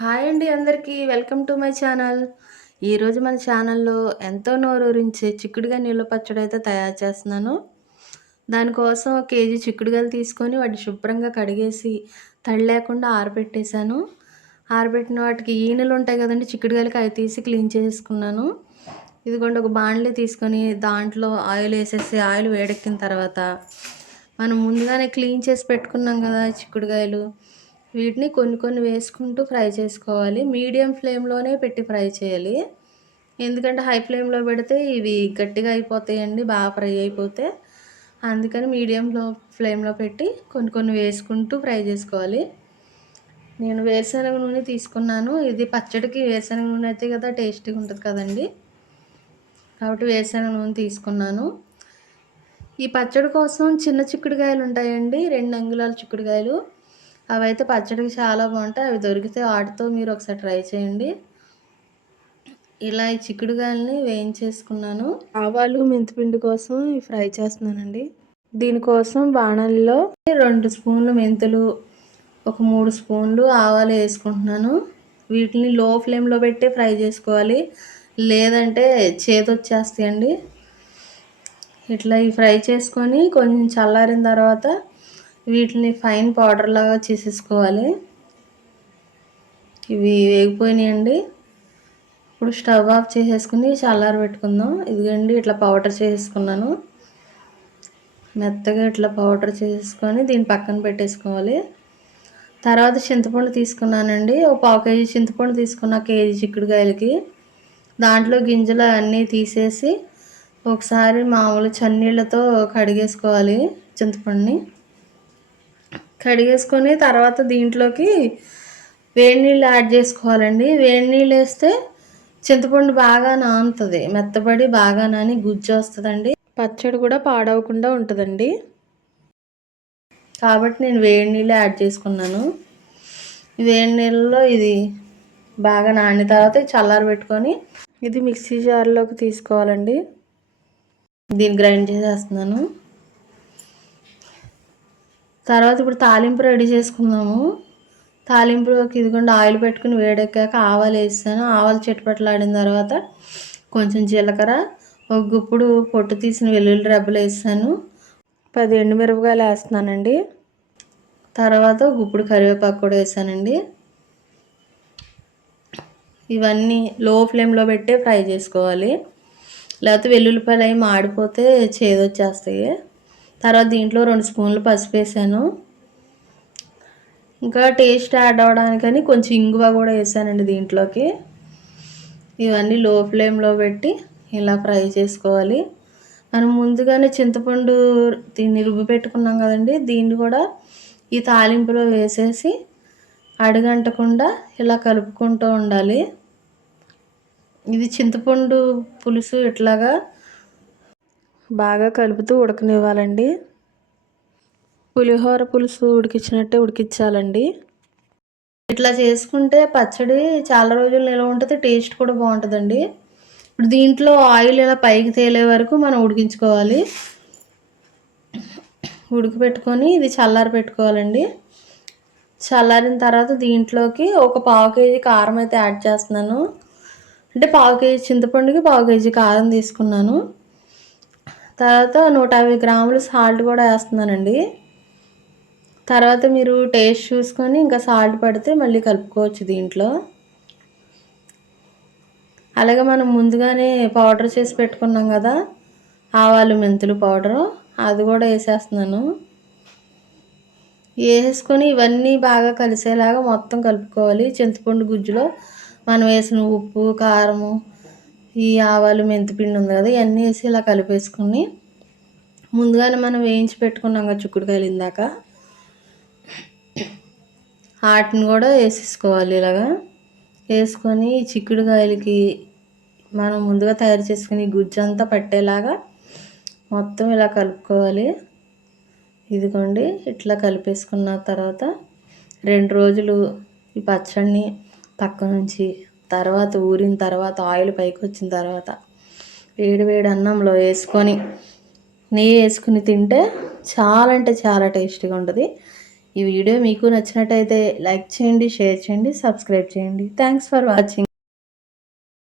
Hi అండి అందరికీ welcome to my channel. ఈరోజు మన ఛానల్‌లో ఎంతో నోరూరించే చిక్కుడుగాయ నీళ్ళ పచ్చడి అయితే తయారు చేస్తున్నాను. దానికోసం ఒక కేజీ చిక్కుడుగాయలు తీసుకొని వాటిని శుభ్రంగా కడిగేసి తడి లేకుండా ఆరబెట్టేశాను. ఆరబెట్టిన వాటికి ఈనెలు ఉంటాయి కదండీ చిక్కుడుగాయలకి, అవి తీసి క్లీన్ చేసుకున్నాను. ఇదిగోండి ఒక బాండ్లీ తీసుకొని దాంట్లో ఆయిల్ వేసేసి ఆయిల్ వేడెక్కిన తర్వాత మనం ముందుగానే క్లీన్ చేసి పెట్టుకున్నాం కదా చిక్కుడుగాయలు, వీటిని కొన్ని కొన్ని వేసుకుంటూ ఫ్రై చేసుకోవాలి. మీడియం ఫ్లేమ్‌లోనే పెట్టి ఫ్రై చేయాలి. ఎందుకంటే హై ఫ్లేమ్‌లో పెడితే ఇవి గట్టిగా అయిపోతాయండి బాగా ఫ్రై అయిపోతే. అందుకని మీడియంలో ఫ్లేమ్‌లో పెట్టి కొన్ని కొన్ని వేసుకుంటూ ఫ్రై చేసుకోవాలి. నేను వేరుశనగ నూనె తీసుకున్నాను. ఇది పచ్చడికి వేరుశనగ నూనె అయితే కదా టేస్టీగా ఉంటుంది కదండీ! కాబట్టి వేరుశనగ నూనె తీసుకున్నాను. ఈ పచ్చడి కోసం చిన్న చిక్కుడుకాయలు ఉంటాయండి, 2 అంగుళాల చిక్కుడుకాయలు. అవైతే పచ్చడికి చాలా బాగుంటాయి. అవి దొరికితే వాటితో మీరు ఒకసారి ట్రై చేయండి. ఇలా ఈ చిక్కుడుకాయలని వేయించేసుకున్నాను. ఆవాలు మెంతిపిండి కోసం ఫ్రై చేస్తున్నానండి. దీనికోసం బాణలిలో 2 స్పూన్లు మెంతులు, ఒక 3 స్పూన్లు ఆవాలు వేసుకుంటున్నాను. వీటిని లో ఫ్లేమ్లో పెట్టి ఫ్రై చేసుకోవాలి, లేదంటే చేదొచ్చేస్తాయండి. ఇట్లా ఈ ఫ్రై చేసుకొని కొంచెం చల్లారిన తర్వాత వీటిని ఫైన్ పౌడర్ లాగా చేసేసుకోవాలి. ఇవి వేగిపోయినాయండి. ఇప్పుడు స్టవ్ ఆఫ్ చేసేసుకుని చల్లారబెట్టుకుందాం. ఇదిగోండి ఇట్లా పౌడర్ చేసేసుకున్నాను. మెత్తగా ఇట్లా పౌడర్ చేసేసుకొని దీన్ని పక్కన పెట్టేసుకోవాలి. తర్వాత చింతపండు తీసుకున్నానండి. ఒక పావు కేజీ చింతపండు తీసుకున్న కేజీ చిక్కుడుకాయలకి. దాంట్లో గింజలు అన్నీ తీసేసి ఒకసారి మామూలు చన్నీళ్ళతో కడిగేసుకోవాలి చింతపండుని. కడిగేసుకొని తర్వాత దీంట్లోకి వేడి నీళ్ళు యాడ్ చేసుకోవాలండి. వేడి నీళ్ళు వేస్తే చింతపండు బాగా నానుతుంది, మెత్తబడి బాగా నాని గుజ్జు వస్తుందండి. పచ్చడి కూడా పాడవకుండా ఉంటుందండి. కాబట్టి నేను వేడి నీళ్ళు యాడ్ చేసుకున్నాను. వేడి నీళ్ళలో ఇది బాగా నానిన తర్వాత చల్లారబెట్టుకొని ఇది మిక్సీ జార్లోకి తీసుకోవాలండి. దీన్ని గ్రైండ్ చేసేస్తున్నాను. తర్వాత ఇప్పుడు తాలింపు రెడీ చేసుకుందాము. తాలింపులోకి ఇదిగోండి ఆయిల్ పెట్టుకుని వేడెక్కాక ఆవాలు వేసాను. ఆవాలు చిటపటలాడిన తర్వాత కొంచెం జీలకర్ర, ఒక గుప్పుడు పొట్టు తీసిన వెల్లుల్లి రెబ్బలు వేసాను. 10 ఎండుమిరపకాయలు వేస్తున్నానండి. తర్వాత గుప్పుడు కరివేపాకు కూడా వేసానండి. ఇవన్నీ లో ఫ్లేమ్లో పెట్టే ఫ్రై చేసుకోవాలి, లేకపోతే వెల్లుల్లిపాయలు అవి మాడిపోతే చేదొచ్చేస్తాయి. తర్వాత దీంట్లో 2 స్పూన్లు పసుపు వేసాను. ఇంకా టేస్ట్ యాడ్ అవ్వడానికని కొంచెం ఇంగువ కూడా వేసానండి దీంట్లోకి. ఇవన్నీ లో ఫ్లేమ్లో పెట్టి ఇలా ఫ్రై చేసుకోవాలి. మనం ముందుగానే చింతపండు దీన్ని రుబ్బి పెట్టుకున్నాం కదండి, దీన్ని కూడా ఈ తాలింపులో వేసేసి అడుగంటకుండా ఇలా కలుపుకుంటూ ఉండాలి. ఇది చింతపండు పులుసు ఇట్లాగా బాగా కలుపుతూ ఉడకనివ్వాలండి. పులిహోర పులుసు ఉడికించినట్టే ఉడికించాలండి. ఇట్లా చేసుకుంటే పచ్చడి చాలా రోజులు నిల్వ ఉంటుంది, టేస్ట్ కూడా బాగుంటుందండి. ఇప్పుడు దీంట్లో ఆయిల్ ఇలా పైకి తేలే వరకు మనం ఉడికించుకోవాలి. ఉడికిపెట్టుకొని ఇది చల్లారి పెట్టుకోవాలండి. చల్లారిన తర్వాత దీంట్లోకి ఒక పావు కేజీ కారం అయితే యాడ్ చేస్తున్నాను. అంటే పావు కేజీ చింతపండుకి పావు కేజీ కారం తీసుకున్నాను. తర్వాత 150 గ్రాములు సాల్ట్ కూడా వేస్తున్నానండి. తర్వాత మీరు టేస్ట్ చూసుకొని ఇంకా సాల్ట్ పడితే మళ్ళీ కలుపుకోవచ్చు దీంట్లో. అలాగే మనం ముందుగానే పౌడర్ చేసి పెట్టుకున్నాం కదా ఆవాలు మెంతులు పౌడరు, అది కూడా వేసేస్తున్నాను. వేసుకొని ఇవన్నీ బాగా కలిసేలాగా మొత్తం కలుపుకోవాలి. చింతపండు గుజ్జులో మనం వేసిన ఉప్పు, కారము, ఈ ఆవాలు మెంతిపిండి ఉంది కదా, ఇవన్నీ వేసి ఇలా కలిపేసుకుని ముందుగానే మనం వేయించి పెట్టుకున్నాం కదా చిక్కుడుకాయలు ఇందాక, వాటిని కూడా వేసేసుకోవాలి. ఇలాగా వేసుకొని చిక్కుడుకాయలకి మనం ముందుగా తయారు చేసుకుని గుజ్జు అంతా పట్టేలాగా మొత్తం ఇలా కలుపుకోవాలి. ఇదిగోండి ఇట్లా కలిపేసుకున్న తర్వాత 2 రోజులు ఈ పచ్చడిని పక్క నుంచి తర్వాత ఊరిన తర్వాత ఆయిల్ పైకి వచ్చిన తర్వాత వేడి వేడి అన్నంలో వేసుకొని నెయ్యి వేసుకుని తింటే చాలా అంటే చాలా టేస్టీగా ఉంటుంది. ఈ వీడియో మీకు నచ్చినట్టయితే లైక్ చేయండి, షేర్ చేయండి, సబ్స్క్రైబ్ చేయండి. Thanks for watching.